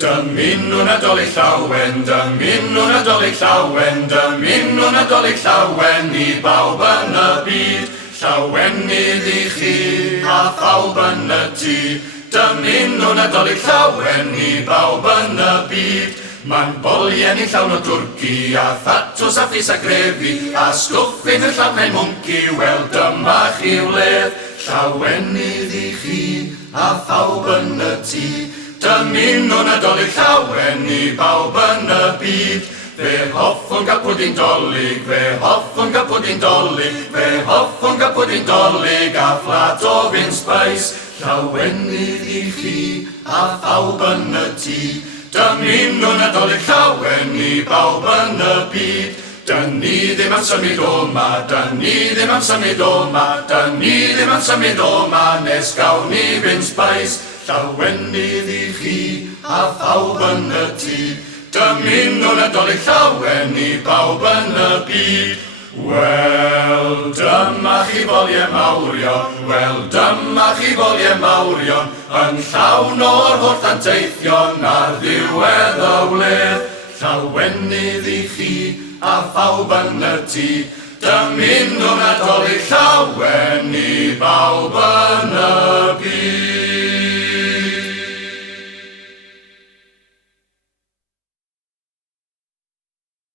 Dymunwn Nadolig Llawen, dymunwn Nadolig Llawen, dymunwn Nadolig Llawen i bawb yn y byd. Llawenydd i chi a phawb yn y tŷ. Dymunwn Nadolig Llawen i bawb yn y byd. Mae'n bolien i llawn o dwrci a thatws a ffis a grefi a stwffin y llawn ein mwnci, wel dyma chi'w ledd. Llawenydd i chi a phawb yn y tŷ. Dymunwn Nadolig Llawen i bawb yn y byd. Fe hoffwn gael pwdin dolig, fe hoffwn gael pwdin dolig, fe hoffwn gael pwdin dolig a fflat o fin sbais. Llawenydd i chi a phawb yn y tŷ. Dymunwn Nadolig Llawen i bawb yn y byd. Dyn ni ddim am symud o'ma, dyn ni ddim am symud o'ma, dyn ni ddim am symud o'ma, nes gawn ni fin sbais. Llawenydd i chi a phawb yn y tŷ. Dymunwn Nadolig Llawen i bawb yn y byd. Wel, dyma chi folie mawrion, wel, dyma chi folie mawrion, yn llawn o'r holl anteithion ar ddiwedd y wledd. Llawenydd i chi a phawb yn y tŷ. Dymunwn Nadolig Llawen i bawb yn y